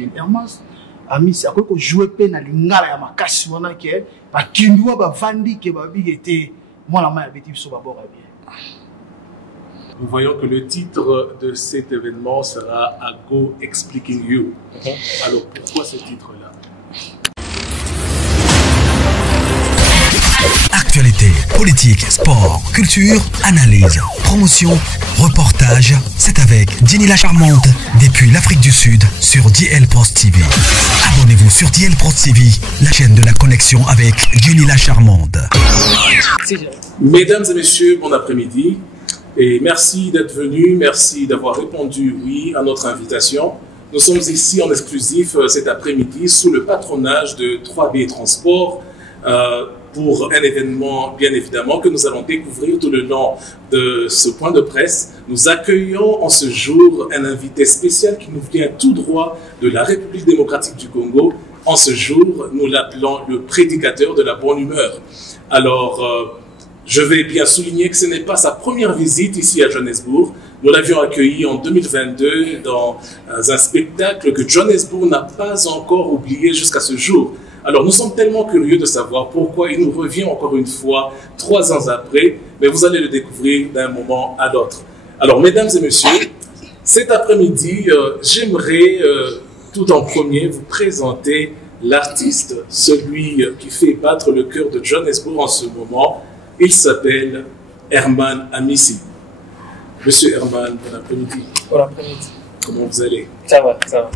capitaine Hermas Amisi akoki jouer pe na lingala ya makasi wana ke ba kindwa ba vandi ke ba bigete moi la main ya beti biso ba bora bien. Nous voyons que le titre de cet événement sera Ago Explaining You. Alors pourquoi ce titre-là? Actualité, politique, sport, culture, analyse, promotion, reportage, c'est avec Jenny la Charmante depuis l'Afrique du Sud sur DL Post TV. Abonnez-vous sur DL Post TV, la chaîne de la connexion avec Jenny la Charmante. Mesdames et messieurs, bon après-midi et merci d'être venus, merci d'avoir répondu oui à notre invitation. Nous sommes ici en exclusif cet après-midi sous le patronage de 3B Transport pour un événement, bien évidemment, que nous allons découvrir tout le long de ce point de presse. Nous accueillons en ce jour un invité spécial qui nous vient tout droit de la République démocratique du Congo. En ce jour, nous l'appelons le prédicateur de la bonne humeur. Alors, je vais bien souligner que ce n'est pas sa première visite ici à Johannesburg. Nous l'avions accueilli en 2022 dans un spectacle que Johannesburg n'a pas encore oublié jusqu'à ce jour. Alors, nous sommes tellement curieux de savoir pourquoi il nous revient encore une fois 3 ans après, mais vous allez le découvrir d'un moment à l'autre. Alors, mesdames et messieurs, cet après-midi, j'aimerais tout en premier vous présenter l'artiste, celui qui fait battre le cœur de Johannesburg en ce moment. Il s'appelle Herman Amisi. Monsieur Herman, bon après-midi. Bon après-midi. Comment vous allez? Ça va, ça va.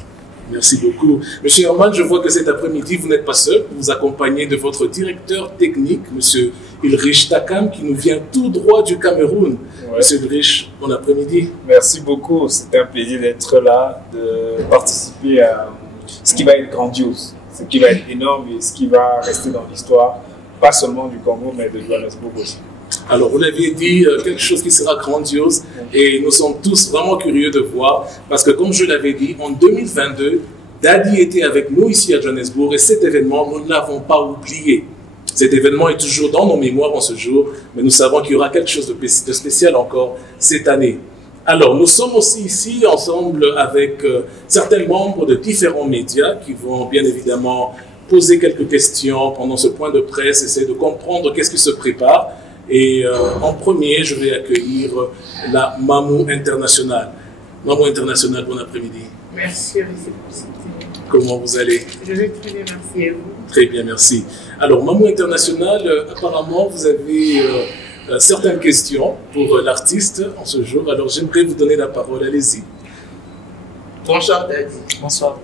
Merci beaucoup. Monsieur Herman, je vois que cet après-midi, vous n'êtes pas seul. Vous vous accompagnez de votre directeur technique, Monsieur Ulrich Takam, qui nous vient tout droit du Cameroun. Ouais. Monsieur Ulrich, bon après-midi. Merci beaucoup. C'est un plaisir d'être là, de participer à ce qui va être grandiose, ce qui va être énorme et ce qui va rester dans l'histoire, pas seulement du Congo, mais de Johannesburg aussi. Alors, vous l'aviez dit, quelque chose qui sera grandiose et nous sommes tous vraiment curieux de voir parce que, comme je l'avais dit, en 2022, Daddy était avec nous ici à Johannesburg et cet événement, nous ne l'avons pas oublié. Cet événement est toujours dans nos mémoires en ce jour, mais nous savons qu'il y aura quelque chose de spécial encore cette année. Alors, nous sommes aussi ici ensemble avec certains membres de différents médias qui vont bien évidemment poser quelques questions pendant ce point de presse, essayer de comprendre qu'est-ce qui se prépare. Et en premier, je vais accueillir la Mamou Internationale. Mamou Internationale, bon après-midi. Merci, réciprocité. Comment vous allez? Je vais très bien, merci et vous? Très bien, merci. Alors, Mamou Internationale, apparemment, vous avez certaines questions pour l'artiste en ce jour. Alors, j'aimerais vous donner la parole. Allez-y. Bonsoir, Daddy. Bonsoir.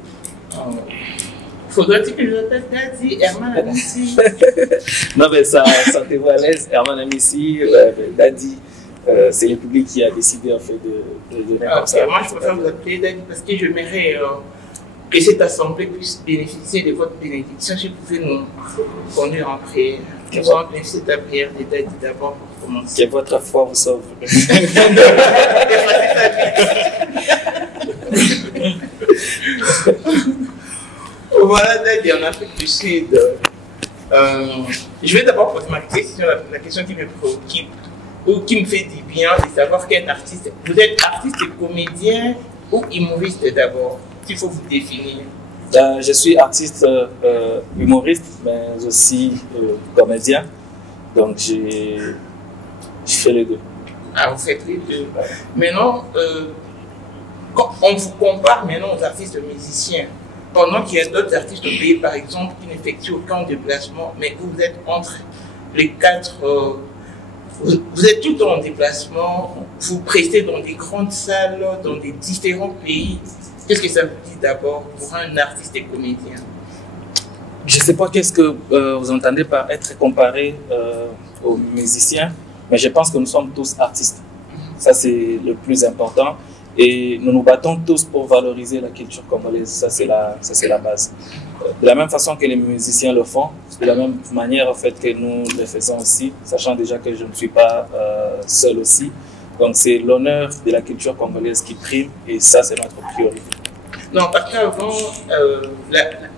Faudrait-il que je l'appelle Daddy, Herman Amisi? Non, mais ça te voit à l'aise. Herman Amisi, Daddy, c'est le public qui a décidé en fait de donner comme ça. Moi, je préfère vous appeler Daddy parce que j'aimerais que cette assemblée puisse bénéficier de votre bénédiction. Si vous pouvez nous conduire en prière. Nous allons bénéficier de la prière de Daddy d'abord pour commencer. Que votre foi vous sauve. Voilà, Daddy, en Afrique du Sud. Je vais d'abord poser ma question, la question qui me préoccupe ou qui me fait du bien, de savoir qu'un artiste, vous êtes artiste et comédien ou humoriste d'abord, s'il faut vous définir. Je suis artiste humoriste, mais aussi comédien, donc je fais les deux. Ah, vous faites les deux. Maintenant, quand on vous compare maintenant aux artistes musiciens, pendant qu'il y a d'autres artistes au pays, par exemple, qui n'effectuent aucun déplacement, mais vous êtes entre les 4, vous êtes tout le temps en déplacement, vous prestez dans des grandes salles, dans des différents pays. Qu'est-ce que ça vous dit d'abord pour un artiste et comédien? Je ne sais pas qu'est-ce que vous entendez par être comparé aux musiciens, mais je pense que nous sommes tous artistes. Ça, c'est le plus important. Et nous nous battons tous pour valoriser la culture congolaise, ça c'est la base. De la même façon que les musiciens le font, de la même manière en fait que nous le faisons aussi, sachant déjà que je ne suis pas seul aussi. Donc c'est l'honneur de la culture congolaise qui prime et ça c'est notre priorité. Non, parce qu'avant,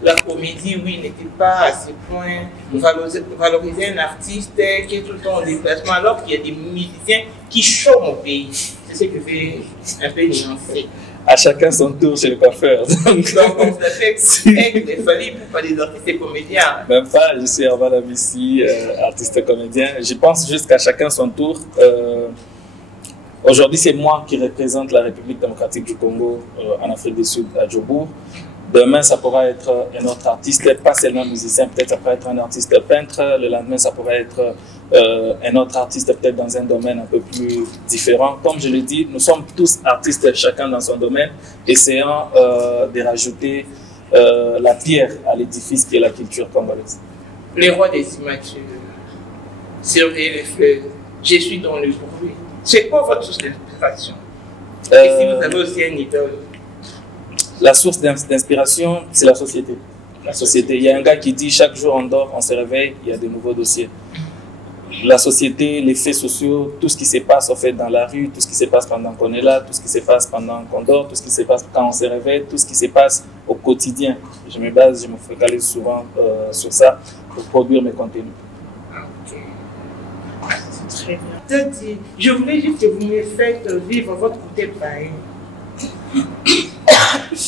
la comédie, oui, n'était pas à ce point valoriser un artiste qui est tout le temps en déplacement, alors qu'il y a des musiciens qui chôment au pays. C'est ce que je vais un peu nuancer. À chacun son tour chez le coiffeur. Donc on vous appelle aigle et fallu pour pas des artistes et comédiens. Même pas, je suis Herval Abissi, artiste comédien. Je pense jusqu'à chacun son tour. Aujourd'hui, c'est moi qui représente la République démocratique du Congo en Afrique du Sud, à Djobour. Demain, ça pourra être un autre artiste, pas seulement musicien, peut-être ça pourrait être un artiste peintre. Le lendemain, ça pourrait être un autre artiste, peut-être dans un domaine un peu plus différent. Comme je l'ai dit, nous sommes tous artistes, chacun dans son domaine, essayant de rajouter la pierre à l'édifice qui est la culture congolaise. Les rois des immatures, surveiller les fleuves, je suis dans le bruit. C'est quoi votre source d'inspiration? Et si vous avez aussi un idole? La source d'inspiration, c'est la société. La société. Il y a un gars qui dit chaque jour on dort, on se réveille, il y a de nouveaux dossiers. La société, les faits sociaux, tout ce qui se passe en fait dans la rue, tout ce qui se passe pendant qu'on est là, tout ce qui se passe pendant qu'on dort, tout ce qui se passe quand on se réveille, tout ce qui se passe au quotidien. Je me focalise souvent sur ça pour produire mes contenus. Très bien. Je voulais juste que vous me faites vivre votre côté païen.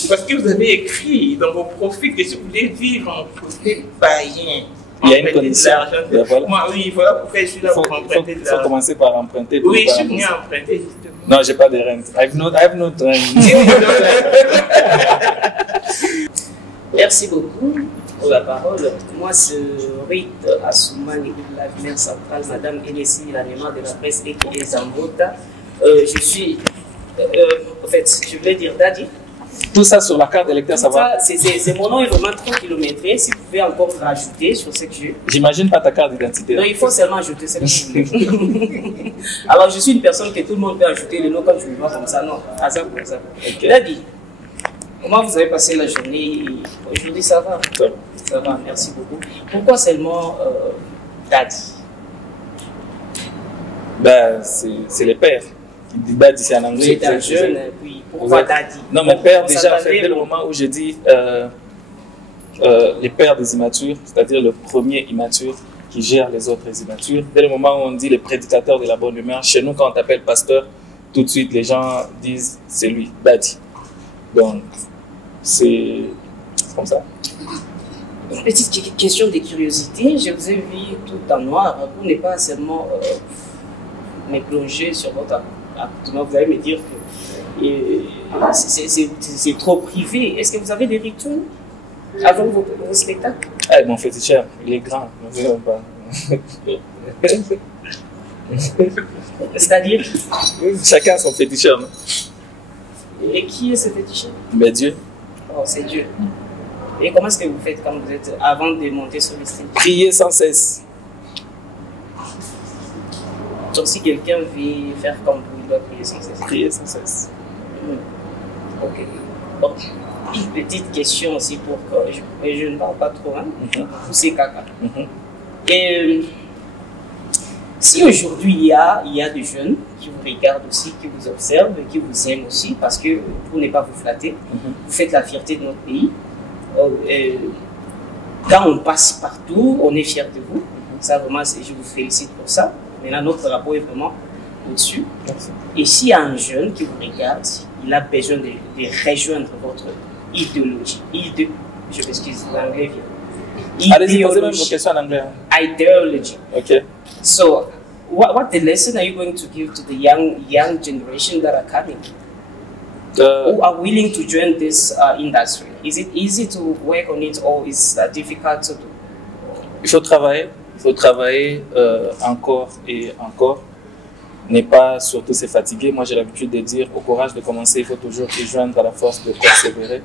Parce que vous avez écrit dans vos profils que si vous voulez vivre en côté païen, il y a une condition. Voilà. Moi, oui, voilà pourquoi je suis là pour emprunter de l'argent. Il faut commencer par emprunter. Oui, je suis venu emprunter justement. Non, j'ai pas de rente. I have no rent. Merci beaucoup pour la parole. Moi, c'est Rite Assoumani de la ville centrale, Madame Enessi, la mémoire de la presse et Zambota. Je suis, en fait, je voulais dire Daddy. Tout ça sur la carte d'électeur, ça va? C'est mon nom est vraiment trop kilométré. Si vous pouvez encore rajouter sur ce que je... J'imagine pas ta carte d'identité. Non, il faut seulement ajouter ce que vous voulez. Alors, je suis une personne que tout le monde peut ajouter le nom quand tu me vois comme ça. Non, hasard pour hasard. Okay. Daddy, comment vous avez passé la journée? Aujourd'hui, ça va? Ça va, merci beaucoup. Pourquoi seulement Daddy? Ben, c'est les pères. Daddy, c'est en anglais. Vous êtes un jeune, puis pourquoi Daddy? Non, mais père, déjà, dès le moment où j'ai dit les pères des immatures, c'est-à-dire le premier immature qui gère les autres immatures, dès le moment où on dit les prédicateurs de la bonne humeur, chez nous, quand on t'appelle pasteur, tout de suite, les gens disent c'est lui, Daddy. Donc, c'est comme ça. Une petite question de curiosité. Je vous ai vu tout en noir. Vous n'êtes pas seulement me plonger sur votre appartement. Vous allez me dire que c'est trop privé. Est-ce que vous avez des rituels avant vos spectacles? Ah, mon féticheur, il est grand. C'est-à-dire? Chacun son féticheur. Non? Et qui est ce féticheur? Ben Dieu. Oh, c'est Dieu. Et comment est-ce que vous faites quand vous êtes avant de monter sur le stage? Prier sans cesse. Donc si quelqu'un veut faire comme vous, il doit prier sans cesse. Prier sans cesse. Ok. Bon. Une petite question aussi pour que je ne parle pas trop, hein? C'est caca. Et si aujourd'hui il y a des jeunes qui vous regardent aussi, qui vous observent, qui vous aiment aussi, parce que pour ne pas vous flatter, vous faites la fierté de notre pays. Quand on passe partout, on est fiers de vous. Ça vraiment, je vous félicite pour ça. Maintenant, notre rapport est vraiment au-dessus. Et s'il y a un jeune qui vous regarde, il a besoin de rejoindre votre idéologie. Je m'excuse, l'anglais vient. Allez-y, posez même vos questions en anglais. Ideology. Okay. So, what the lesson are you going to give to the young generation that are coming? Who are willing to join this industry? Is it easy to work on it or is it difficult to do? Il faut travailler encore et encore. Ne pas surtout se fatiguer. Moi, j'ai l'habitude de dire au courage de commencer, il faut toujours rejoindre à la force de persévérer.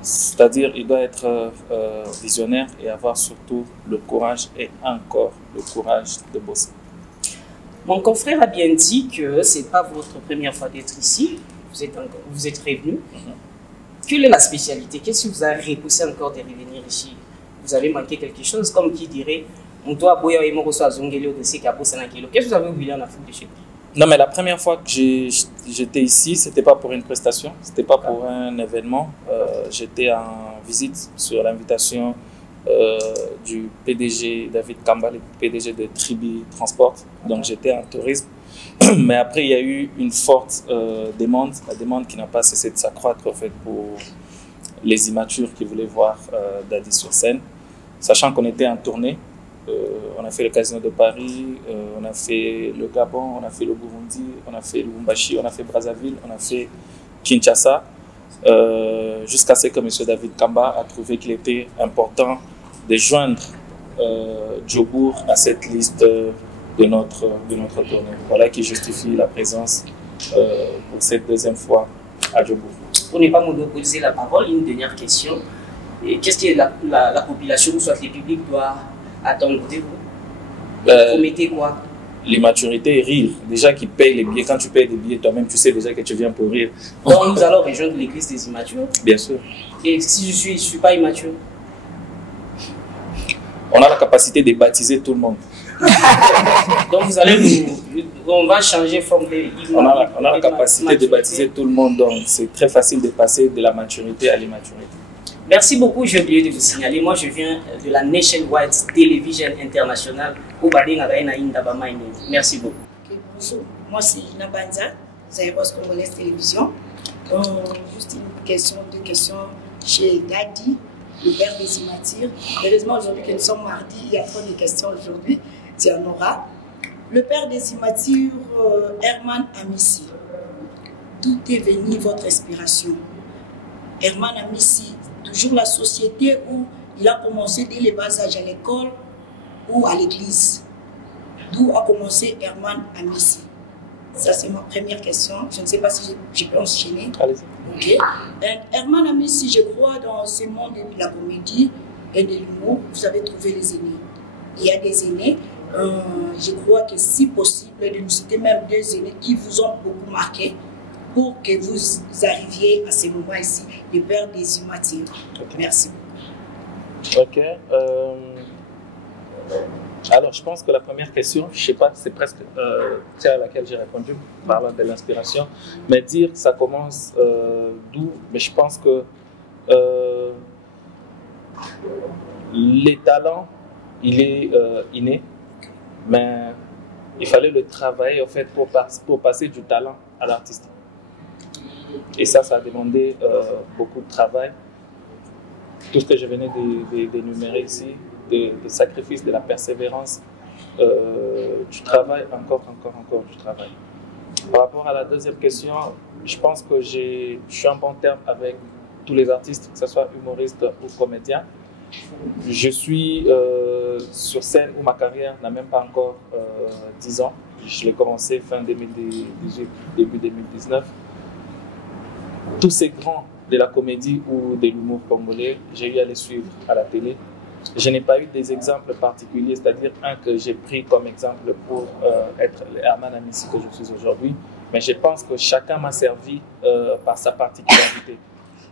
C'est-à-dire, il doit être visionnaire et avoir surtout le courage et encore le courage de bosser. Mon confrère a bien dit que ce n'est pas votre première fois d'être ici. Vous êtes revenu. Quelle est la spécialité? Qu'est-ce qui vous a repoussé encore de revenir ici? Vous avez manqué quelque chose, comme qui dirait on doit boire et moro soit zongeli au dessus qui a posé un kilo. Qu'est-ce que vous avez oublié en Afrique du Sud? Non, mais la première fois que j'étais ici, c'était pas pour une prestation, c'était pas pour un événement. J'étais en visite sur l'invitation du PDG David Kambale, PDG de Tribi Transport. Donc j'étais en tourisme. Mais après, il y a eu une forte demande, la demande qui n'a pas cessé de s'accroître en fait, pour les immatures qui voulaient voir Dadi sur scène. Sachant qu'on était en tournée, on a fait le Casino de Paris, on a fait le Gabon, on a fait le Burundi, on a fait le Lubumbashi, on a fait Brazzaville, on a fait Kinshasa, jusqu'à ce que M. David Kamba a trouvé qu'il était important de joindre Djobour à cette liste de notre tournée. Voilà qui justifie la présence pour cette deuxième fois à Djobour. Pour ne pas monopoliser la parole, une dernière question. Qu'est-ce que la population, soit le public, doit attendre de vous? Vous promettez quoi? L'immaturité et rire. Déjà qui paye les billets. Quand tu payes des billets, toi-même, tu sais déjà que tu viens pour rire. Donc nous allons rejoindre l'église des immatures. Bien sûr. Et si je ne suis pas immature? On a la capacité de baptiser tout le monde. Donc vous allez on va changer forme de... On a la capacité de baptiser tout le monde. Donc c'est très facile de passer de la maturité à l'immaturité. Merci beaucoup, j'ai oublié de vous signaler. Moi, je viens de la Nationwide Television International. Merci beaucoup. Okay, bonjour, moi c'est Ina Banza, Zairos Congolaise Télévision. Juste une question, deux questions chez Dadi, le père des immatures. Heureusement, aujourd'hui que nous sommes mardi, il y a trop de questions aujourd'hui. Il y en aura. Le père des immatures, Herman Amissi. D'où est venue votre inspiration? Herman Amissi, toujours la société où il a commencé dès les bas âges à l'école ou à l'église. D'où a commencé Herman Amissi? Ça, c'est ma première question. Je ne sais pas si je peux enchaîner. Allez-y. Okay. Herman Amissi, je crois, dans ce monde de la comédie et de l'humour, vous avez trouvé les aînés. Il y a des aînés. Je crois que si possible, de nous citer même deux aînés qui vous ont beaucoup marqué pour que vous arriviez à ce moment ici, le père des immatures. Okay. Merci beaucoup. Ok. Alors, je pense que la première question, je ne sais pas, c'est presque celle à laquelle j'ai répondu, parlant de l'inspiration, mais dire ça commence d'où, mais je pense que les talents, il est inné, mais il fallait le travailler en fait pour passer du talent à l'artiste. Et ça a demandé beaucoup de travail. Tout ce que je venais d'énumérer ici, de sacrifice, de la persévérance, du travail, encore du travail. Par rapport à la deuxième question, je pense que je suis en bon terme avec tous les artistes, que ce soit humoristes ou comédiens. Je suis sur scène où ma carrière n'a même pas encore 10 ans. Je l'ai commencé fin 2018, début 2019. Tous ces grands de la comédie ou de l'humour congolais, j'ai eu à les suivre à la télé. Je n'ai pas eu des exemples particuliers, c'est-à-dire un que j'ai pris comme exemple pour être Herman Amissi que je suis aujourd'hui. Mais je pense que chacun m'a servi par sa particularité.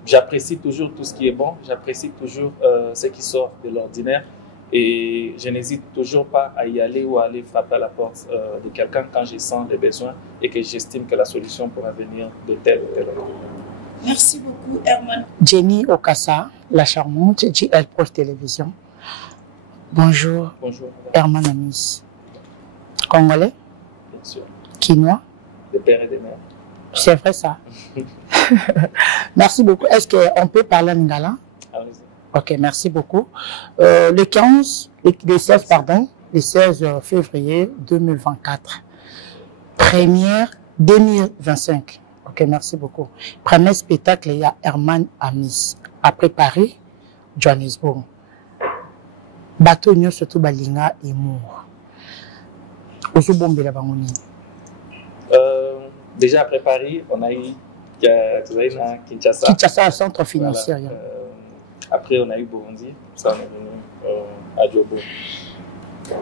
J'apprécie toujours tout ce qui est bon, j'apprécie toujours ce qui sort de l'ordinaire et je n'hésite toujours pas à y aller ou à aller frapper à la porte de quelqu'un quand je sens des besoins et que j'estime que la solution pourra venir de tel ou tel autre. Merci beaucoup, Herman. Jenny Okassa, la charmante, JL Post Télévision. Bonjour. Bonjour. Herman Amissi. Congolais? Bien sûr. Quinois? Des pères et des mères. C'est vrai ça. Merci beaucoup. Est-ce qu'on peut parler en lingala? Allez-y. Ok, merci beaucoup. Le 16 février 2024. Première 2025. Ok, merci beaucoup. Premier spectacle, il y a Herman Amissi. Après Paris, Johannesburg. Bateau Nyo surtout Balinga et Mour. Ozo Bombe la Bangoni. Déjà après Paris, on a eu Kinshasa. Kinshasa, centre financier. Voilà. Après, on a eu Burundi. Ça, on est venu à Djobo.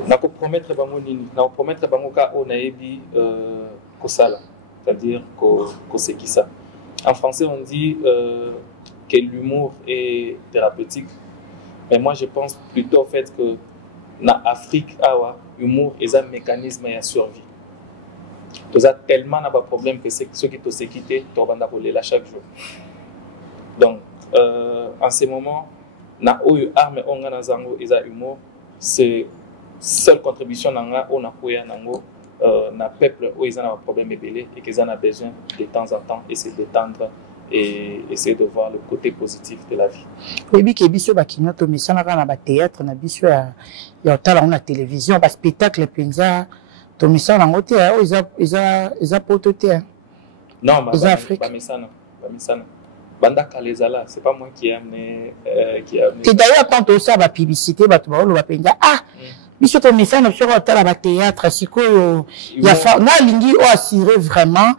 On a promettre Bangoni. On a promettre Bangoka, on a dit Kosala. C'est-à-dire Kosekisa. En français, on dit que l'humour est thérapeutique. Mais moi, je pense plutôt au fait que dans l'Afrique, l'humour est un mécanisme de survie. Tu as tellement de problèmes que ceux qui te sont quittés, tu vas là chaque jour. Donc, en ce moment, dans l'arme et l'humour, c'est la seule contribution dans on a na peuple où ils ont un problème ébélé et qu'ils en ont besoin de temps en temps et se détendre et essayer de voir le côté positif de la vie. Oui, que biso bakina to misana kana ba théâtre na biso ya otala na télévision ba spectacle penza to misana ngote ils pototé. Non, ba misana. Banda Kalezala, c'est pas moi qui ai amené. Et d'ailleurs, quand on sait la publicité, bah, tu vas le penja. Ah, biso to misana sur otala ba théâtre, siko il y a na lingi o assurer vraiment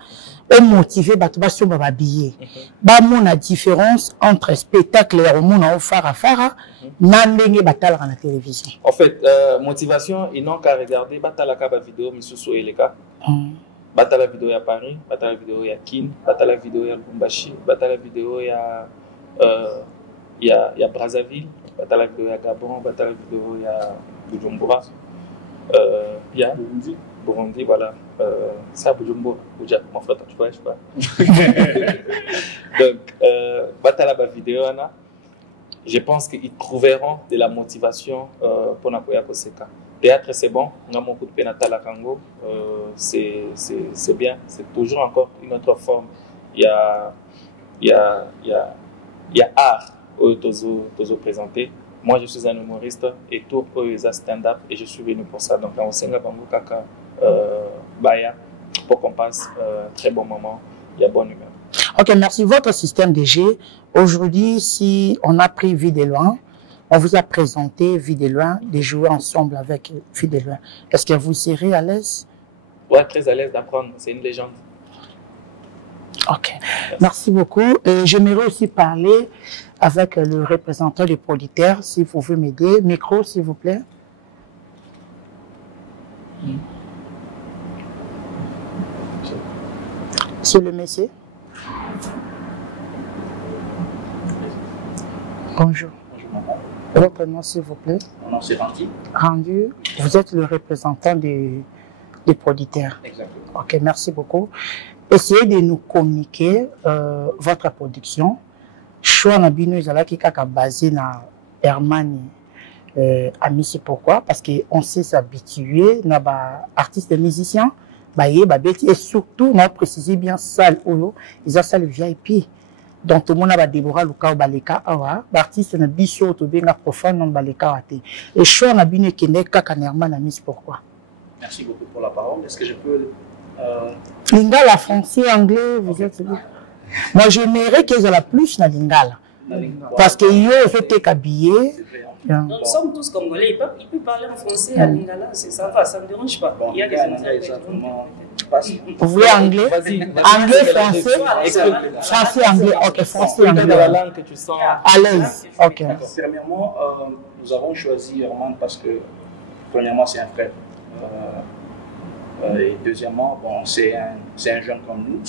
et motiver bah sur ba billet. Bah mon la différence entre spectacle et mon au fara na ndenge batala na télévision. En fait, motivation, ils n'ont qu'à regarder batala ka ba vidéo misusu eleka. Batala vidéo à Paris, batala vidéo à Kin, batala vidéo à Lubumbashi, batala vidéo à Brazzaville, batala vidéo à Gabon, batala vidéo à Bujumbura, Burundi, voilà. Ça, Bujumbura, mon frère, tu vois, je sais pas. Donc, batala vidéo, je pense qu'ils trouveront de la motivation pour Nakoya Koseka. Théâtre, c'est bon, on a beaucoup de pénatala Kango, c'est bien, c'est toujours encore une autre forme. Il y a art au Tozo présenté. Moi, je suis un humoriste et tout eux, stand-up et je suis venu pour ça. Donc, on s'est Bango Kaka Baya pour qu'on passe un très bon moment. Il y a bonne humeur. Ok, merci. Votre système de G, aujourd'hui, si on a pris Vie de loin, on vous a présenté Vie de loin, de jouer ensemble avec Vie de loin. Est-ce que vous serez à l'aise? Oui, très à l'aise d'apprendre. C'est une légende. Ok, merci beaucoup. J'aimerais aussi parler avec le représentant du Politaire, si vous pouvez m'aider. Micro, s'il vous plaît. Monsieur le monsieur. Bonjour. Votre nom, s'il vous plaît. Mon nom, c'est Randy. Randy, vous êtes le représentant des Politaires. Exactement. Ok, merci beaucoup. Essayez de nous communiquer votre production. Choix Nabino Izalaki Kaka basé na Herman Ami, c'est pourquoi? Parce qu'on sait s'habituer, na ba artistes et musiciens, et surtout, on a précisé bien salle Olo, ils ont salle VIP. Donc, tout le monde a Deborah Luka Baleka Awa, l'artiste na biso to benga profane non Baleka Wate. Et choix Nabino Kende Kaka Herman Ami, c'est pourquoi? Merci beaucoup pour la parole. Est-ce que je peux Lingala, français, anglais, vous êtes bien. Moi, j'aimerais qu'ils aient la plus na Lingala. Parce que yo, je t'ai habillé. Nous sommes tous congolais. Il peut parler en français à Lingala. Ça va, ça ne me dérange pas. Il y a des anglais. Vous voulez anglais? Anglais, français? Français, anglais. Ok, français, anglais. La langue que tu sens à l'aise. Ok. Premièrement, nous avons choisi Herman parce que, premièrement, c'est un frère. Et deuxièmement, bon, c'est un jeune comme nous.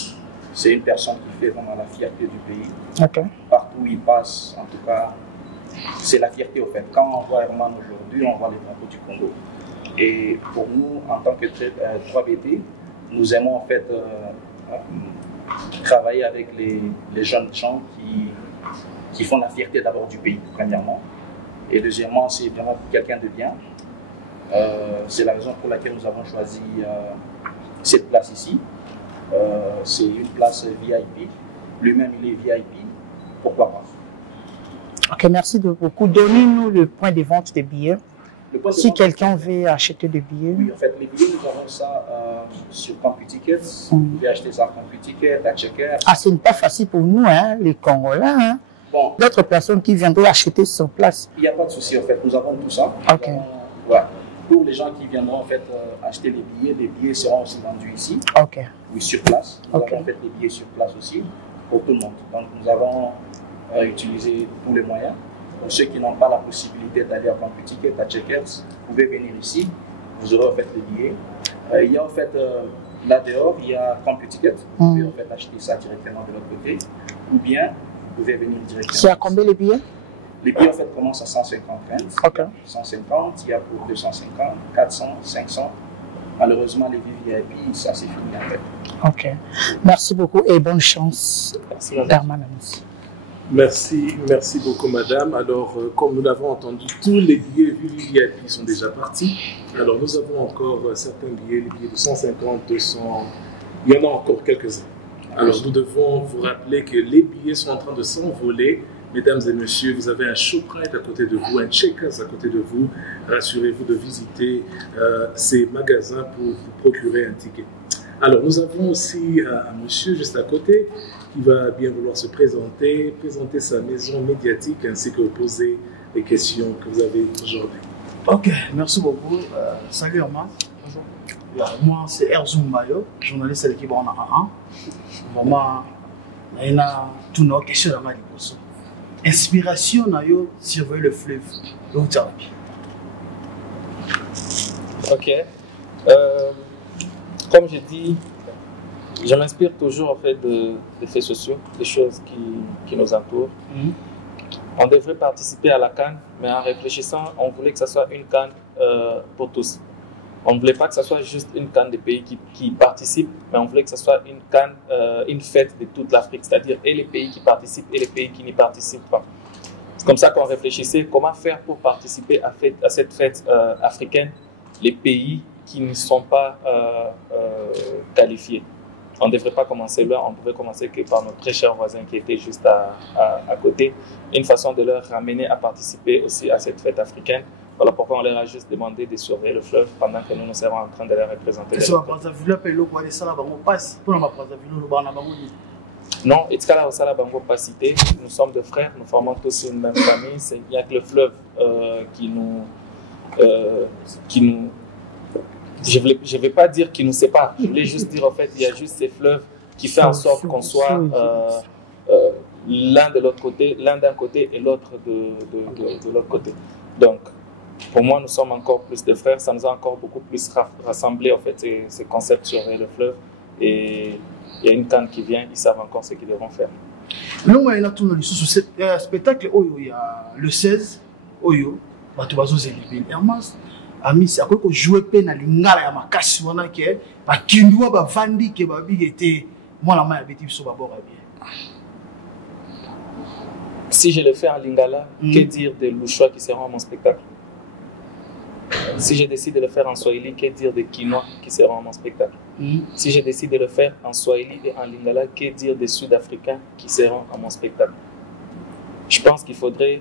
C'est une personne qui fait vraiment la fierté du pays. Okay. Partout où il passe, en tout cas, c'est la fierté au fait. Quand on voit Herman aujourd'hui, on voit les drapeaux du Congo. Et pour nous, en tant que 3BT, nous aimons en fait travailler avec les jeunes gens qui font la fierté d'abord du pays, premièrement. Et deuxièmement, c'est vraiment quelqu'un de bien. C'est la raison pour laquelle nous avons choisi cette place ici. C'est une place VIP. Lui-même, il est VIP. Pourquoi pas? Ok, merci beaucoup. Donnez-nous le point de vente des billets. Si quelqu'un veut acheter des billets. Oui, en fait, les billets, nous avons ça sur CompuTickets. Vous pouvez acheter ça à CompuTickets, à Checker. Ah, c'est pas facile pour nous, hein, les Congolais. Hein. Bon. D'autres personnes qui viendront acheter sur place. Il n'y a pas de souci, en fait. Nous avons tout ça. Ok. Ouais. Pour les gens qui viendront en fait acheter les billets seront aussi vendus ici. Ok. Oui, sur place. Nous avons fait les billets sur place aussi pour tout le monde. Donc nous avons utilisé tous les moyens. Pour ceux qui n'ont pas la possibilité d'aller à CompuTickets, à Checkers, vous pouvez venir ici. Vous aurez en fait les billets. Il y a en fait là dehors, il y a CompuTickets. Vous pouvez en fait acheter ça directement de l'autre côté. Ou bien vous pouvez venir directement. C'est à combien les billets? Les billets en fait commencent à 150 francs. Okay. 150, il y a pour 250, 400, 500. Malheureusement, les VIP, ça c'est fini en fait. Ok. Merci beaucoup et bonne chance. Merci. Herman Ami. Merci beaucoup madame. Alors, comme nous l'avons entendu, tous les billets VIP sont déjà partis. Alors, nous avons encore certains billets, les billets de 150, 200, il y en a encore quelques-uns. Alors, nous devons vous rappeler que les billets sont en train de s'envoler. Mesdames et messieurs, vous avez un Shoprite à côté de vous, un Checkers à côté de vous. Rassurez-vous de visiter ces magasins pour vous procurer un ticket. Alors, nous avons aussi un monsieur juste à côté qui va bien vouloir se présenter sa maison médiatique ainsi que poser les questions que vous avez aujourd'hui. Ok, merci beaucoup. Salut Herman. Bonjour. Moi, c'est Erzoum Mayo, journaliste de l'équipe en A1. Vraiment, il y a toutes nos questions dans ma réponse. Inspiration, surveiller le fleuve, l'eau thérapie. Ok. Comme je dis, je m'inspire toujours en fait des faits sociaux, des choses qui nous entourent. On devrait participer à la CAN, mais en réfléchissant, on voulait que ce soit une CAN pour tous. On ne voulait pas que ce soit juste une CAN des pays qui participent, mais on voulait que ce soit une CAN, une fête de toute l'Afrique, c'est-à-dire et les pays qui participent et les pays qui n'y participent pas. C'est comme ça qu'on réfléchissait comment faire pour participer à cette fête africaine, les pays qui ne sont pas qualifiés. On ne devrait pas commencer là, on pouvait commencer que par notre très cher voisin qui était juste à côté. Une façon de leur ramener à participer aussi à cette fête africaine. Voilà pourquoi on leur a juste demandé de surveiller le fleuve pendant que nous serons en train de les représenter. Non, Itzkala Osala Bango pas cité. Nous sommes deux frères, nous formons tous une même famille. Il n'y a que le fleuve qui nous je ne vais pas dire qu'il nous sépare, je voulais juste dire en fait il y a juste ces fleuves qui font en sorte qu'on soit l'un de l'autre côté, l'un d'un côté et l'autre de l'autre côté. Donc pour moi nous sommes encore plus de frères, ça nous a encore beaucoup plus rassemblés en fait ces concepts sur le fleuve et il y a une canne qui vient, ils savent encore ce qu'ils devront faire. Nous il y a tout le spectacle il y a le 16 Oyo, Batubazo Zélibé Hermas. Amis, à quoi que jouer peine à l'ingala ya makasi wana ke ba kindwa ba vandi ke ba bigete moi la main habiti so ba bora bien. Si je le fais en lingala, que dire des louchois qui seront à mon spectacle? Si je décide de le faire en swahili, que dire des quinois qui seront à mon spectacle? Si je décide de le faire en swahili et en lingala, que dire des sud-africains qui seront à mon spectacle? Je pense qu'il faudrait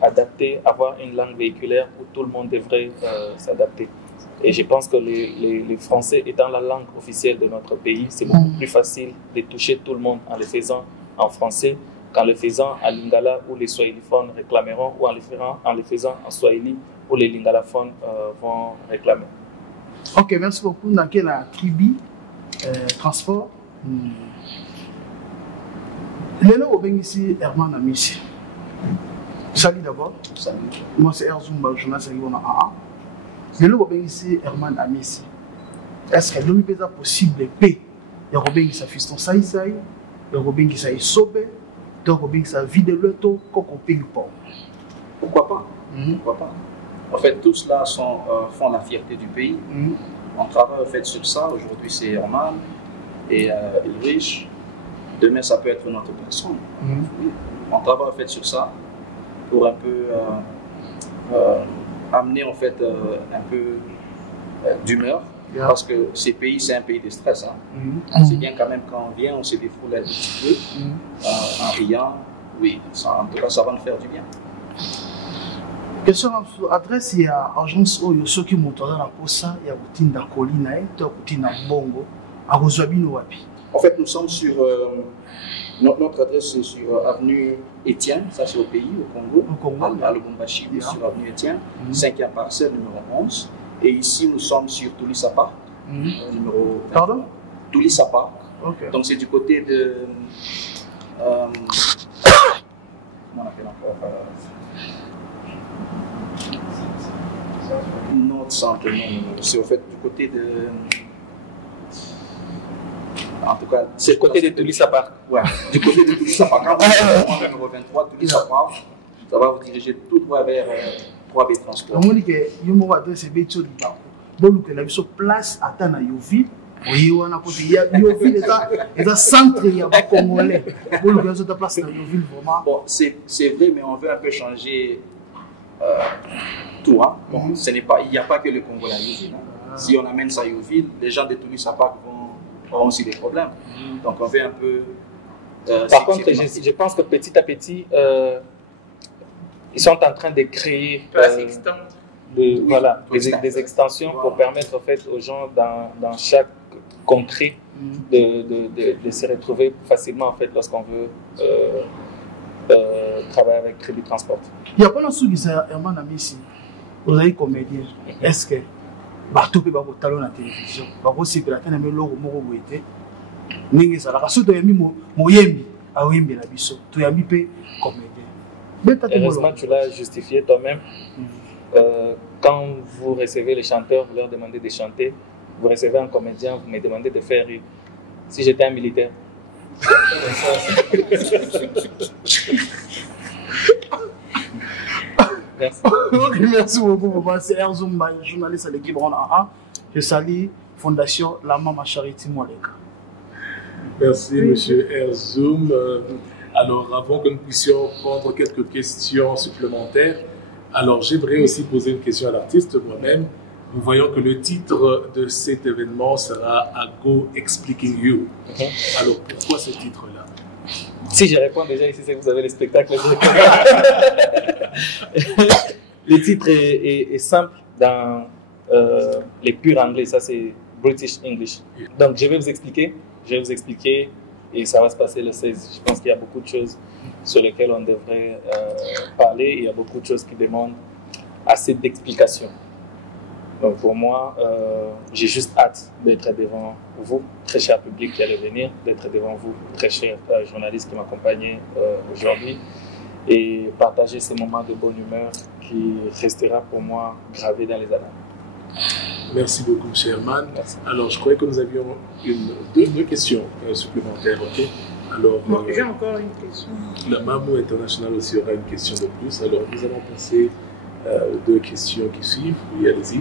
adapter, avoir une langue véhiculaire où tout le monde devrait s'adapter. Et je pense que les Français étant la langue officielle de notre pays, c'est beaucoup plus facile de toucher tout le monde en le faisant en français qu'en le faisant en lingala où les swahiliphones réclameront ou en le faisant en swahili où les lingalaphones vont réclamer. Ok, merci beaucoup. Dans quelle tribu, transport, Lélo Obengisi Herman Amissi. Salut d'abord. Salut. Moi c'est Erzoumba, journaliste de A1. Lélo Obengisi Herman Amissi. Est-ce que l'homme est possible de paix? Il y a Obengisa fiston Saïsaï, il y a Obengisa Isobe, il y a Obengisa Videloto, Koko Ping-Pong. Pourquoi pas? Pourquoi pas? En fait, tous là font la fierté du pays. On travaille en fait sur ça. Aujourd'hui, c'est Herman et Ulrich. Demain, ça peut être notre personne. On travaille en fait sur ça pour un peu amener en fait un peu d'humeur. Parce que ces pays, c'est un pays de stress. C'est bien quand même quand on vient, on se défoule un petit peu en riant. Oui, ça, en tout cas, ça va nous faire du bien. Question adresse, il y a agence Oyo, ceux qui montent dans la posa, il y a Boutine d'Akolina, il y a Boutine d'Ambongo, à Rosuabino Wapi. En fait, nous sommes sur. Notre adresse est sur avenue Étienne, ça c'est au pays, au Congo, à Lubumbashi, sur avenue Étienne, 5e parcelle, numéro 11. Et ici, nous sommes sur Toulisapa, numéro. Pardon? Toulisapa. Okay. Donc c'est du côté de. Comment on appelle encore Notre centre, c'est au fait du côté de. En tout cas, c'est du côté de Toulisapa. Ouais, du côté de Toulisapa. Quand vous êtes en numéro 23, Toulisapa, ça va vous diriger tout droit vers 3B Transport. On dit que je m'adresse à Bétio Libako. Bon, que la place à Tana Yovi, Oui, on a côté. Yoville est un centre, il y a pas Congolais. Pour le gaz de place dans Yoville, vraiment. Bon, c'est vrai, mais on veut un peu changer tout. Hein. Bon, il n'y a pas que le Congolais à Yoville. Hein. Si on amène ça à Yoville, les gens de Toulouse à Pâques auront aussi des problèmes. Donc on veut un peu. Par contre, je pense que petit à petit, ils sont en train de créer des extensions pour permettre en fait, aux gens dans chaque contrée de se retrouver facilement en fait, lorsqu'on veut travailler avec Crédit Transport. Il y a pas de souci qui Herman a mis ici. Vous avez comédien. Est-ce que bateau peut avoir talon à la télévision? Par aussi que la télé me l'eau moro été. Ningi ça la surtout yami moyembi a wimbi la biso. Tu yami pe comédien. Heureusement tu l'as justifié toi-même. Quand vous recevez les chanteurs, vous leur demandez de chanter. Vous recevez un comédien, vous me demandez de faire rire. Si j'étais un militaire. Merci. Merci beaucoup. C'est Erzoum, journaliste à l'équipe Ron. Je salue Fondation La Mama Charity Moualeka. Merci, monsieur Erzoum. Alors, avant que nous puissions prendre quelques questions supplémentaires, alors j'aimerais aussi poser une question à l'artiste moi-même. Nous voyons que le titre de cet événement sera Ago Expliquing You. Alors, pourquoi ce titre-là? Si je réponds déjà ici, c'est que vous avez les spectacles. Le titre est simple dans les purs anglais, ça c'est British English. Donc je vais vous expliquer et ça va se passer le 16. Je pense qu'il y a beaucoup de choses sur lesquelles on devrait parler. Il y a beaucoup de choses qui demandent assez d'explications. Donc pour moi, j'ai juste hâte d'être devant vous, très cher public qui allez venir, d'être devant vous, très cher journaliste qui m'accompagnait aujourd'hui, et partager ces moments de bonne humeur qui restera pour moi gravé dans les annales. Merci beaucoup, cher Herman. Alors, je croyais que nous avions deux questions supplémentaires. Okay? Alors, j'ai encore une question. La Mamou International aussi aura une question de plus. Alors, nous allons passer aux deux questions qui suivent. Oui, allez-y.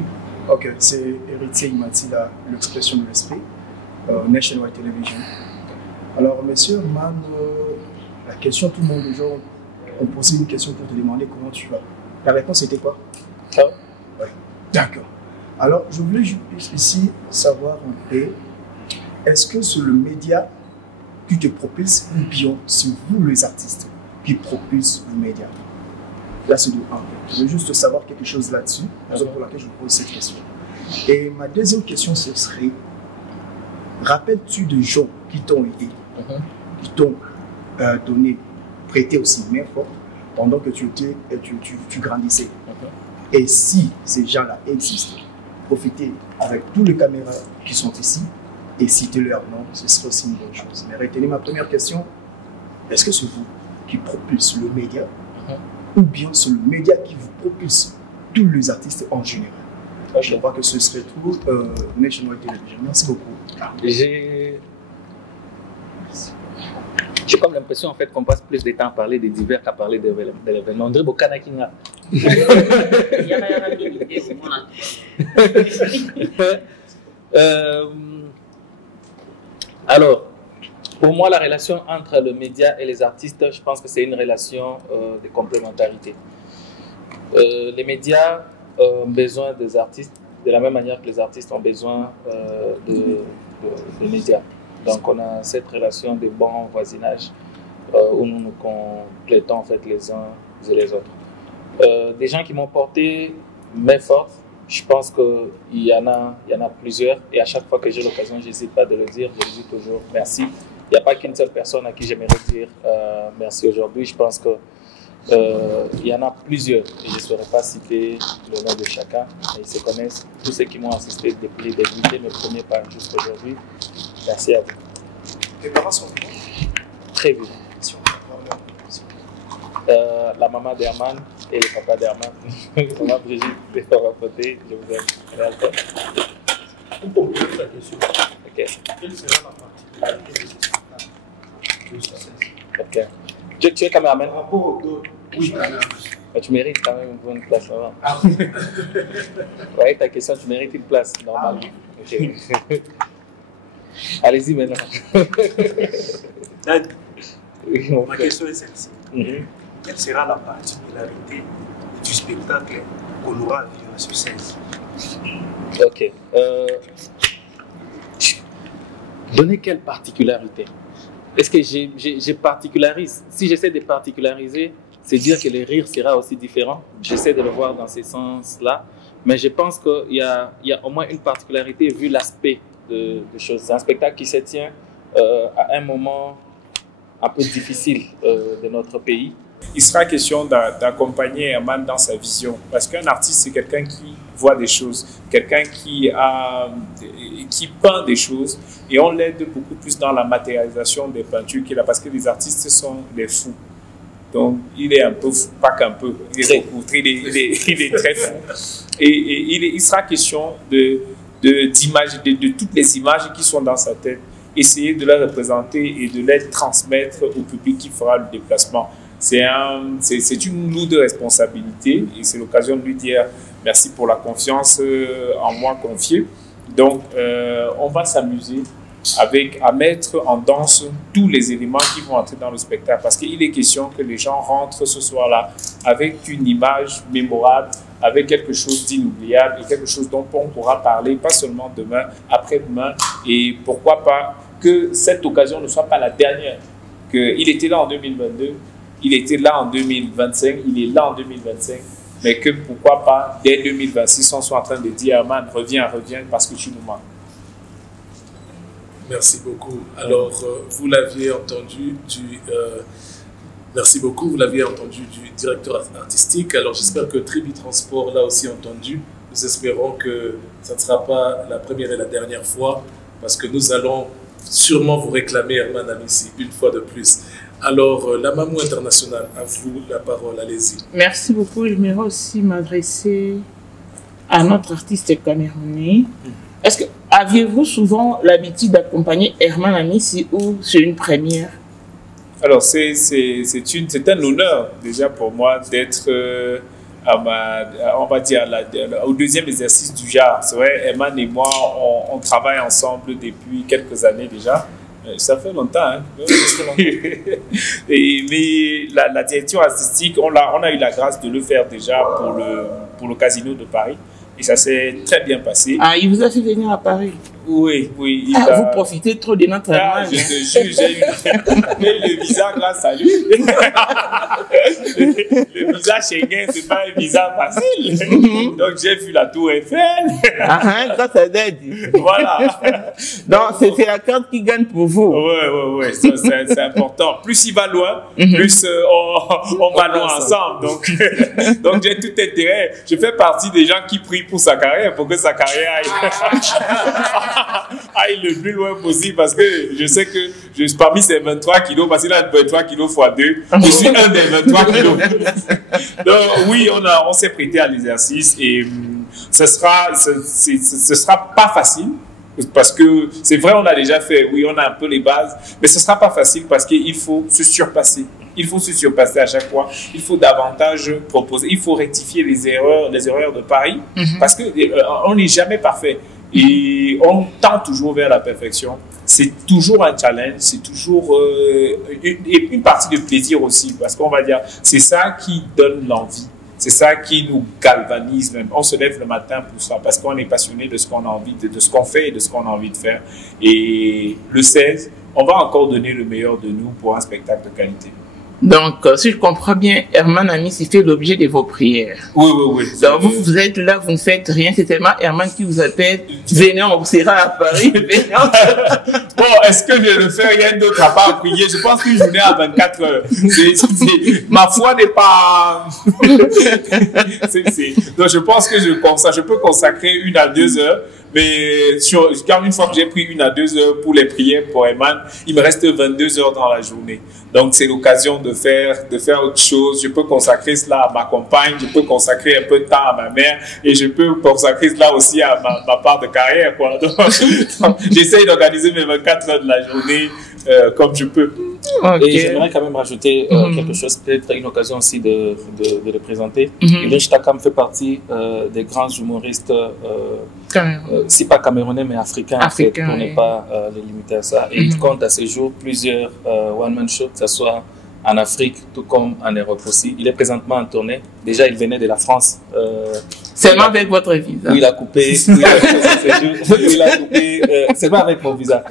Ok, c'est Héritier Imatila, l'expression de l'esprit, Nationwide Television. Alors, monsieur Herman, la question, tout le monde, les gens ont posé une question pour te demander comment tu vas. La réponse était quoi? Ah. Ouais. D'accord. Alors, je voulais juste ici savoir un peu, est-ce que c'est le média qui te propulse ou bien c'est vous les artistes qui propulsent le média? Là, c'est de 1. Je veux juste savoir quelque chose là-dessus, raison pour laquelle je vous pose cette question. Et ma deuxième question, ce serait, rappelles-tu de gens qui t'ont aidé, qui t'ont donné, prêté aussi main forte pendant que tu grandissais? Et si ces gens-là existent, profitez avec tous les caméras qui sont ici et citez leur nom, ce serait aussi une bonne chose. Mais retenez ma première question, est-ce que c'est vous qui propulse le média ou bien c'est le média qui vous propulse tous les artistes en général? Je crois que ce serait tout. Nationwide Television. Merci beaucoup. J'ai comme l'impression en fait qu'on passe plus de temps à parler des divers qu'à parler de l'événement. On dirait Bokana Kinga. Alors, pour moi, la relation entre le média et les artistes, je pense que c'est une relation de complémentarité. Les médias ont besoin des artistes de la même manière que les artistes ont besoin de médias. Donc on a cette relation de bon voisinage où nous nous complétons en fait les uns et les autres. Des gens qui m'ont porté main forte, je pense qu'il y en a plusieurs et à chaque fois que j'ai l'occasion, je n'hésite pas de le dire, je dis toujours merci. Il n'y a pas qu'une seule personne à qui j'aimerais dire merci aujourd'hui. Je pense qu'il y en a plusieurs et je ne saurais pas citer le nom de chacun. Mais ils se connaissent, tous ceux qui m'ont assisté depuis le début, mes premiers pas jusqu'à aujourd'hui. Merci à vous. Tes parents sont vivants? Très vivants. La maman d'Herman et le papa d'Herman. Maman Brigitte, les parents côté, je vous aime. On peut poser la question. Ok. Quelle sera la partie? Ok. Tu es caméraman? Par rapport aux deux, oui, mais tu mérites quand même une bonne place là-bas. Ah oui. Ouais, ta question, tu mérites une place, normalement. Ok. Allez-y maintenant. Ma question est celle-ci. Quelle sera la particularité du spectacle qu'on aura à vivre sur 16? Ok. Donner quelle particularité? Est-ce que je particularise? Si j'essaie de particulariser, c'est dire que le rire sera aussi différent. J'essaie de le voir dans ce sens-là. Mais je pense qu'il y a au moins une particularité vu l'aspect de choses. C'est un spectacle qui se tient à un moment un peu difficile de notre pays. Il sera question d'accompagner Herman dans sa vision. Parce qu'un artiste, c'est quelqu'un qui voit des choses, quelqu'un qui peint des choses. Et on l'aide beaucoup plus dans la matérialisation des peintures qu'il a. Parce que les artistes sont des fous. Donc, il est un peu fou, pas qu'un peu. Il est beaucoup, il est très fou. Et il sera question de toutes les images qui sont dans sa tête. Essayer de les représenter et de les transmettre au public qui fera le déplacement. C'est une lourde responsabilité et c'est l'occasion de lui dire merci pour la confiance en moi confiée. Donc, on va s'amuser à mettre en danse tous les éléments qui vont entrer dans le spectacle parce qu'il est question que les gens rentrent ce soir-là avec une image mémorable, avec quelque chose d'inoubliable et quelque chose dont on pourra parler, pas seulement demain, après-demain, et pourquoi pas que cette occasion ne soit pas la dernière. Il était là en 2022, il était là en 2025, il est là en 2025, mais que pourquoi pas, dès 2026, on soit en train de dire « Herman, reviens, parce que tu nous manques ». Merci beaucoup. Alors, vous l'aviez entendu merci beaucoup. Vous l'aviez entendu du directeur artistique. Alors, j'espère que Tribi Transport l'a aussi entendu. Nous espérons que ça ne sera pas la première et la dernière fois parce que nous allons sûrement vous réclamer Herman Amissi une fois de plus. Alors, la Mamou Internationale, à vous la parole. Allez-y. Merci beaucoup. J'aimerais aussi m'adresser à notre artiste camerounais. Est-ce que aviez-vous souvent l'habitude d'accompagner Herman Amissi ou c'est une première? Alors, c'est un honneur déjà pour moi d'être, on va dire, au deuxième exercice du genre. C'est vrai, Herman et moi, on travaille ensemble depuis quelques années déjà. Ça fait longtemps, hein? Mais la direction artistique, on a eu la grâce de le faire déjà pour le Casino de Paris. Et ça s'est très bien passé. Ah, il vous a fait venir à Paris? Oui. Vous profitez trop de notre je te jure, j'ai eu le visa grâce à lui. Le visa Schengen, c'est pas un visa facile. Donc j'ai vu la Tour Eiffel. Grâce à Ded. Voilà. Donc c'est la carte qui gagne pour vous. Oui. C'est important. Plus il va loin, plus on va loin ensemble. Donc j'ai tout intérêt. Je fais partie des gens qui prient pour sa carrière, pour que sa carrière aille le plus loin possible parce que je sais que parmi ces 23 kilos, parce qu'il a 23 kilos x 2, je suis un des 23 kilos. Donc oui, on s'est prêté à l'exercice et ce sera pas facile. Parce que c'est vrai, on a déjà fait, oui, on a un peu les bases, mais ce ne sera pas facile parce qu'il faut se surpasser. Il faut se surpasser à chaque fois. Il faut davantage proposer. Il faut rectifier les erreurs de Paris parce qu'on n'est jamais parfait. Et on tend toujours vers la perfection. C'est toujours un challenge, c'est toujours une partie de plaisir aussi parce qu'on va dire, c'est ça qui donne l'envie. C'est ça qui nous galvanise même. On se lève le matin pour ça parce qu'on est passionné de ce qu'on a envie, de ce qu'on fait et de ce qu'on a envie de faire. Et le 16, on va encore donner le meilleur de nous pour un spectacle de qualité. Donc, si je comprends bien, Herman Amissi fait l'objet de vos prières. Oui. Donc, vous êtes là, vous ne faites rien. C'est tellement Herman qui vous appelle. Venez, on sera à Paris. Bon, est-ce que je ne fais rien d'autre à part prier? Je pense qu'une journée à 24 heures. Ma foi n'est pas... Donc, je pense que je peux consacrer 1 à 2 heures. Mais quand une fois que j'ai pris 1 à 2 heures pour les prières pour Herman, il me reste 22 heures dans la journée. Donc, c'est l'occasion de faire autre chose. Je peux consacrer cela à ma compagne, je peux consacrer un peu de temps à ma mère et je peux consacrer cela aussi à ma part de carrière, quoi. Donc, j'essaye d'organiser mes 24 heures de la journée comme je peux. Et j'aimerais quand même rajouter quelque chose, peut-être une occasion aussi de le présenter. Idriss Takam fait partie des grands humoristes, si pas camerounais, mais africains, en fait, pour ne pas les limiter à ça. Et il compte à ce jour plusieurs one-man shows, que ce soit en Afrique, tout comme en Europe aussi. Il est présentement en tournée. Déjà, il venait de la France. Seulement avec votre visa. Oui, il a coupé. Seulement avec mon visa.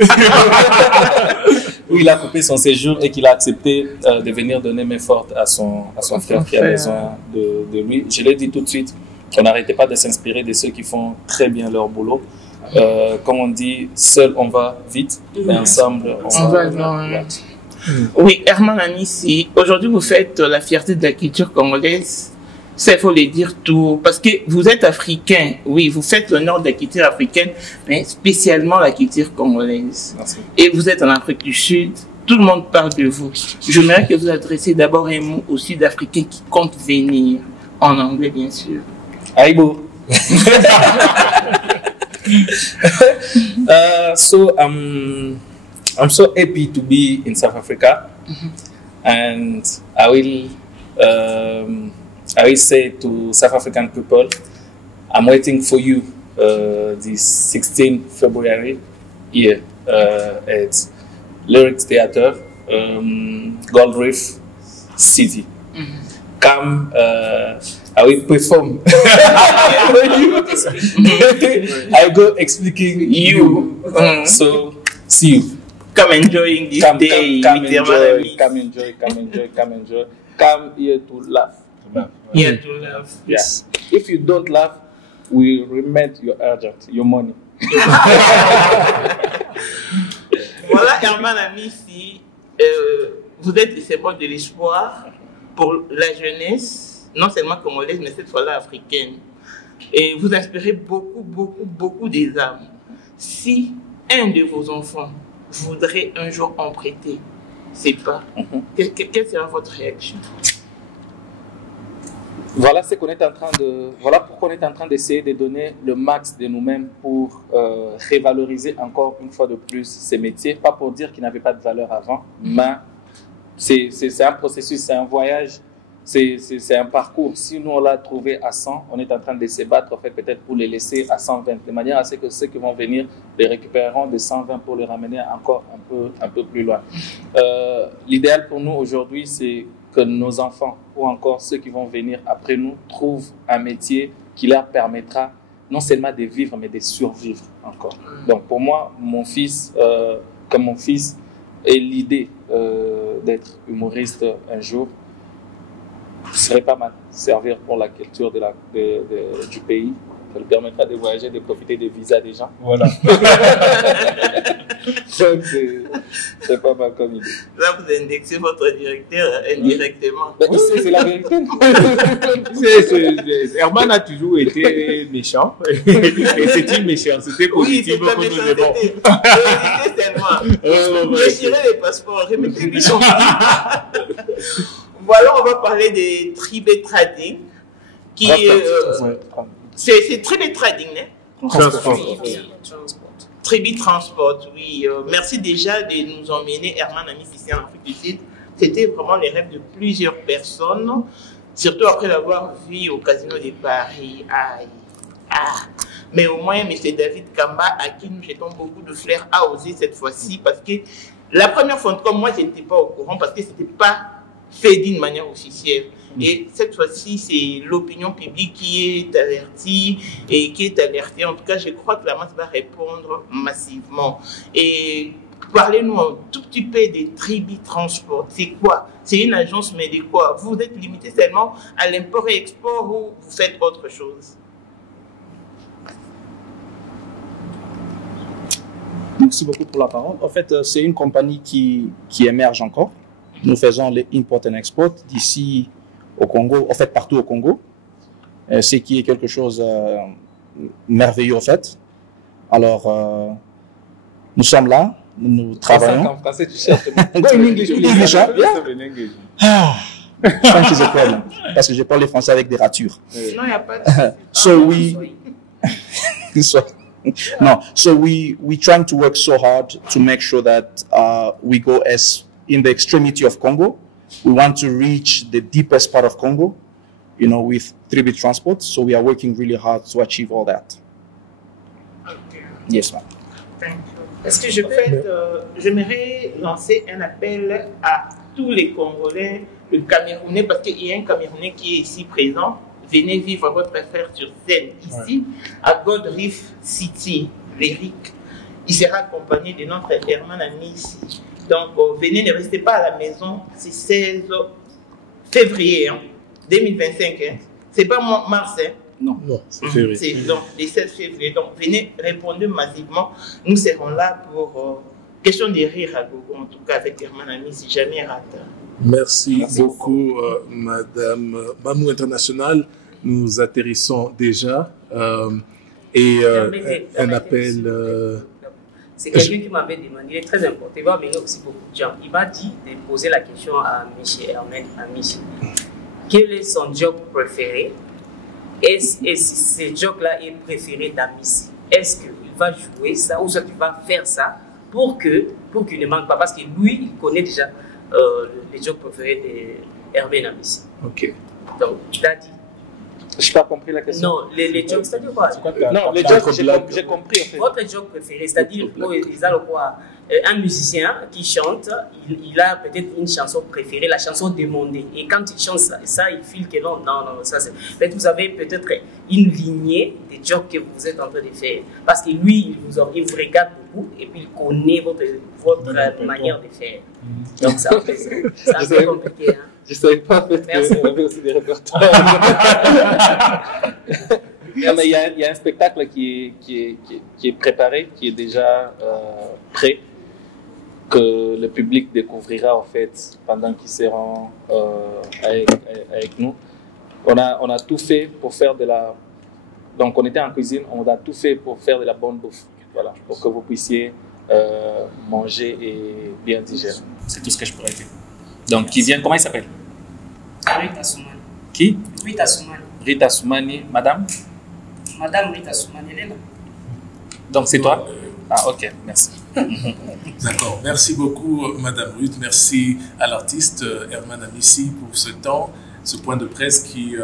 Où il a coupé son séjour et qu'il a accepté de venir donner main forte à son frère qui a besoin de lui. Je l'ai dit tout de suite, on n'arrêtait pas de s'inspirer de ceux qui font très bien leur boulot. Comme on dit, seul on va vite, mais ensemble on va loin. Oui, Herman Amissi, aujourd'hui vous faites la fierté de la culture congolaise. Ça, il faut le dire tout, parce que vous êtes africain, oui, vous faites l'honneur de la culture africaine, mais spécialement la culture congolaise. Merci. Et vous êtes en Afrique du Sud, tout le monde parle de vous. J'aimerais que vous adressiez d'abord un mot aux Sud-Africains qui comptent venir, en anglais bien sûr. Aïbo. So I'm so happy to be in South Africa, and I will say to South African people, I'm waiting for you this 16th February here at Lyrics Theatre, Gold Reef City. Come, I will perform. I go explicating you. So see you. Come enjoying this day. Come enjoy. Come here to laugh. Here to laugh. Yes. Yeah. If you don't laugh, we remit your urgent, your money. Voilà, Herman Amissi, vous êtes le symbole de l'espoir pour la jeunesse, non seulement congolaise, mais cette fois-là africaine. Et vous inspirez beaucoup des âmes. Si un de vos enfants voudrait un jour en prêter, c'est pas. Quelle sera votre réaction? Voilà ce qu'on est en train de. Voilà pourquoi on est en train d'essayer de donner le max de nous-mêmes pour revaloriser encore une fois de plus ces métiers. Pas pour dire qu'ils n'avaient pas de valeur avant, mais c'est un processus, c'est un voyage, c'est un parcours. Si nous on l'a trouvé à 100, on est en train de se battre en fait peut-être pour les laisser à 120, de manière à ce que ceux qui vont venir les récupéreront de 120 pour les ramener encore un peu plus loin. L'idéal pour nous aujourd'hui, c'est que nos enfants ou encore ceux qui vont venir après nous trouvent un métier qui leur permettra non seulement de vivre, mais de survivre encore. Donc pour moi, mon fils, comme mon fils, et l'idée d'être humoriste un jour, ce serait pas mal. Servir pour la culture du pays. Ça lui permettra de voyager, de profiter des visas des gens. Voilà. C'est pas mal comme idée. Là, vous indexez votre directeur indirectement. Oui, c'est la vérité. Herman a toujours été méchant. Et c'est une méchanceté positive pour nous les bons. Vérité seulement. Retirez les passeports, remettez-lui son Voilà, on va parler des tribé trading. Qui c'est tribé trading, hein? Transport. Tribi Transport, oui. Merci déjà de nous emmener, Herman Amissi, ici en Afrique du Sud. C'était vraiment les rêves de plusieurs personnes, surtout après l'avoir vu au Casino de Paris. Aïe. Ah. Mais au moins, M. David Kamba, à qui nous jetons beaucoup de fleurs, a osé cette fois-ci, parce que la première fois, comme moi, je n'étais pas au courant, parce que ce n'était pas fait d'une manière officielle. Et cette fois-ci, c'est l'opinion publique qui est avertie et qui est alertée. En tout cas, je crois que la masse va répondre massivement. Et parlez-nous un tout petit peu des Tribi Transport. C'est quoi? C'est une agence, mais de quoi? Vous êtes limité seulement à l'import et export ou vous faites autre chose? Merci beaucoup pour la parole. En fait, c'est une compagnie qui émerge encore. Nous faisons les import and export d'ici au Congo, en fait partout au Congo, ce qui est quelque chose merveilleux en fait. Alors, nous sommes là, nous travaillons. En français, tu cherches. Go in English, please. French is a problem, parce que je parle le français avec des ratures. Non, il n'y a pas de... So we trying to work so hard to make sure that we go as in the extremity of Congo. We want to reach the deepest part of Congo, you know, with 3B transport. So we are working really hard to achieve all that. Okay. Yes, ma'am. Thank you. Est-ce que j'aimerais lancer un appel à tous les Congolais, le Camerounais, parce qu'il y a un Camerounais qui est ici présent. Venez vivre votre affaire sur scène ici, à Gold Reef City, l'Éric. Il sera accompagné de notre Herman ami ici. Donc, venez, ne restez pas à la maison. C'est 16 février 2025. Hein. C'est pas mars. Hein. Non, c'est février. C'est donc les 16 février. Donc, venez, répondez massivement. Nous serons là pour question de rire à Gogo, en tout cas avec Herman ami, si jamais rate. Merci beaucoup, Madame Mamou International. Nous atterrissons déjà. Un appel... C'est quelqu'un qui m'avait demandé, il est très important, il va amener aussi beaucoup de gens. Il m'a dit de poser la question à M. Herman Amici. Quel est son job préféré? Et si ce job-là est préféré d'Amici, est-ce qu'il va jouer ça ou soit il va faire ça pour qu'il ne manque pas? Parce que lui, il connaît déjà les jobs préférés de Herman Amici. Ok. Donc, Daddy. Je n'ai pas compris la question. Non, les jobs, c'est-à-dire quoi? Non, les jobs, j'ai compris. En fait. Votre job préféré, c'est-à-dire un musicien qui chante, il a peut-être une chanson préférée, la chanson demandée. Et quand il chante ça il file que non, ça c'est... Peut-être vous avez peut-être une lignée des jobs que vous êtes en train de faire. Parce que lui, il vous regarde beaucoup et puis il connaît votre manière de faire. Donc c'est un peu compliqué. Hein? Je ne savais pas en fait qu'on avait aussi des répertoires. Non, mais il y a un spectacle qui est préparé, qui est déjà prêt, que le public découvrira en fait pendant qu'ils seront avec nous. On a tout fait pour faire de la... Donc on était en cuisine, on a tout fait pour faire de la bonne bouffe, voilà, pour que vous puissiez manger et bien digérer. C'est tout ce que je pourrais dire. Donc, qui vient, comment il s'appelle? Rita Soumani. Qui? Rita Soumani. Rita Soumani, madame? Madame Rita Soumani, elle est là. Donc, c'est toi? Ah, ok, merci. D'accord, merci beaucoup, Madame Ruth. Merci à l'artiste Herman Amici pour ce temps, ce point de presse qui...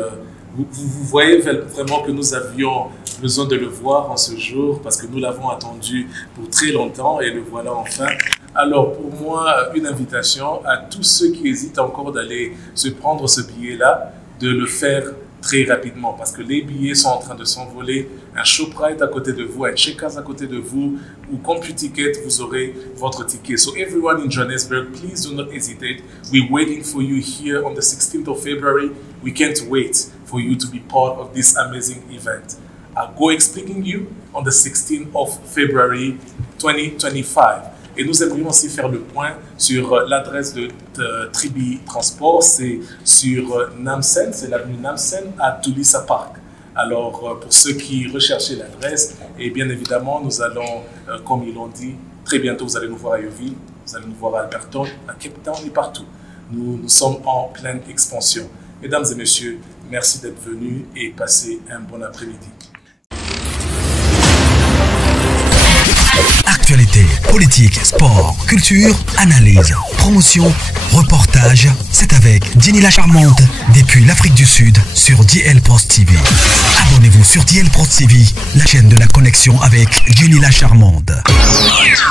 Vous voyez vraiment que nous avions besoin de le voir en ce jour parce que nous l'avons attendu pour très longtemps et le voilà enfin. Alors pour moi, une invitation à tous ceux qui hésitent encore d'aller se prendre ce billet-là, de le faire très rapidement parce que les billets sont en train de s'envoler. Un ShopRite à côté de vous, un Checkers à côté de vous ou CompuTicket, vous aurez votre ticket. So everyone in Johannesburg, please do not hesitate. We're waiting for you here on the 16th of February. We can't wait for you to be part of this amazing event. I'll go explaining you on the 16th of February 2025. Et nous aimerions aussi faire le point sur l'adresse de 3B Transport. C'est sur Namsen, c'est l'avenue Namsen à Tulisa Park. Alors, pour ceux qui recherchaient l'adresse, et bien évidemment, nous allons, comme ils l'ont dit, très bientôt, vous allez nous voir à Yeovil, vous allez nous voir à Alberton, à Cape Town et partout. Nous sommes en pleine expansion. Mesdames et messieurs, merci d'être venus et passez un bon après-midi. Actualité, politique, sport, culture, analyse, promotion, reportage, c'est avec Jenny la Charmante depuis l'Afrique du Sud sur DL Post TV. Abonnez-vous sur DL Post TV, la chaîne de la connexion avec Jenny la Charmante.